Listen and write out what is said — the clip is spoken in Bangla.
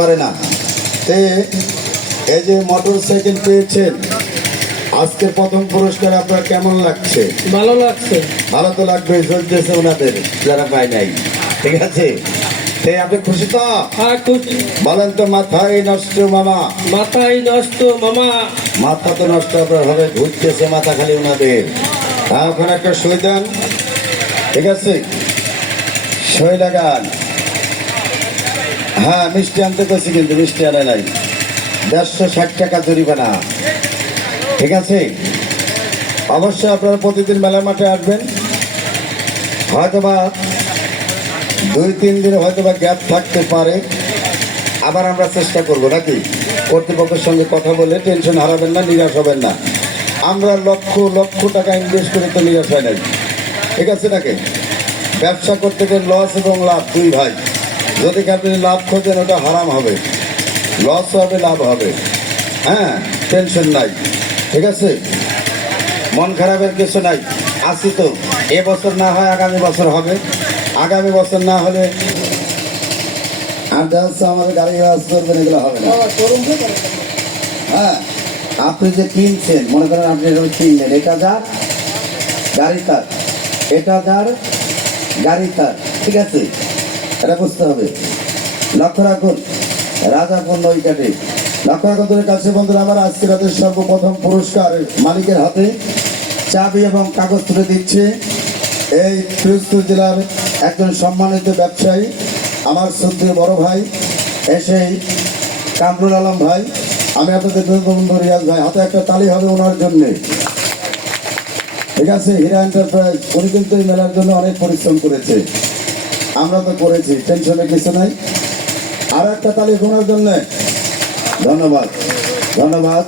পারে না। তে এই যে মোটর সাইকেল পেয়েছেন আজকের প্রথম পুরস্কার আপনার কেমন লাগছে? ভালো লাগছে। ভালো তো লাগবে চলতেছে ওনাদের যারা পায় নাই। ঠিক আছে? তে আপনি খুশি তো? হ্যাঁ খুশি। বলেন তো মাথায় নষ্ট মামা। মাথায় নষ্ট মামা। মাথা তো নষ্ট আপনার হবে ঘুরতেছে মাথা খালি ওনাদের। হ্যাঁ ওখানে একটা সই দেন ঠিক আছে? সই লাগান হ্যাঁ মিষ্টি আনতে কইছি কিন্তু, মিষ্টি আনে নাই। দেড়শো ষাট টাকা জরিমানা। ঠিক আছে? অবশ্যই আপনারা প্রতিদিন মেলা মাঠে আসবেন। হয়তোবা দুই, তিন দিন হয়তোবা গ্যাপ থাকতে পারে। আবার আমরা চেষ্টা করব, নাকি? কর্তৃপক্ষের সঙ্গে কথা বলে টেনশন হারাবেন না, নিরাশ হবেন না। আমরা লক্ষ লক্ষ টাকা ইনভেস্ট করে তো নিরাশ হয় নাই। ঠিক আছে নাকি? ব্যবসা করতে গেলে লস এবং লাভ, দুই ভাই। যদি আপনি লাভ খোঁজেন ওটা হারাম হবে। লস হবে লাভ হবে। হ্যাঁ টেনশন নাই। ঠিক আছে? মন খারাপের কিছু নাই। আসি তো। এ বছর না হয় আগামী বছর হবে। আগামী বছর না হলে আর দেখা যাচ্ছে আমাদের গাড়ি ঘোড়া চলবেন এগুলো হবে না। হ্যাঁ আপনি যে কিনছেন মনে করেন আপনি এটা কিনলেন এটা যার? গাড়ি তার। এটা যার? গাড়ি তার। ঠিক আছে? এটা বুঝতে হবে। লক্ষ্য রাখুন রাজাপুর নৈকাটে লক্ষ্য রাখুন কাছে বন্ধুরা, আমার আজকে রাতের সর্বপ্রথম পুরস্কার মালিকের হাতে চাবি এবং কাগজ তুলে দিচ্ছে। এই ফিরোজপুর জেলার একজন সম্মানিত ব্যবসায়ী, আমার শ্রদ্ধেয় বড় ভাই এসেই কামরুল আলম ভাই। আমি আপনাদের বন্ধু রিয়াজ ভাই, হাতে একটা তালি হবে ওনার জন্যে। ঠিক আছে, হীরা এন্টারপ্রাইজ কিন্তু এই মেলার জন্য অনেক পরিশ্রম করেছে। আমরা তো করেছি টেনশনে কিছু নাই। আর একটা তালি শোনার জন্য ধন্যবাদ ধন্যবাদ।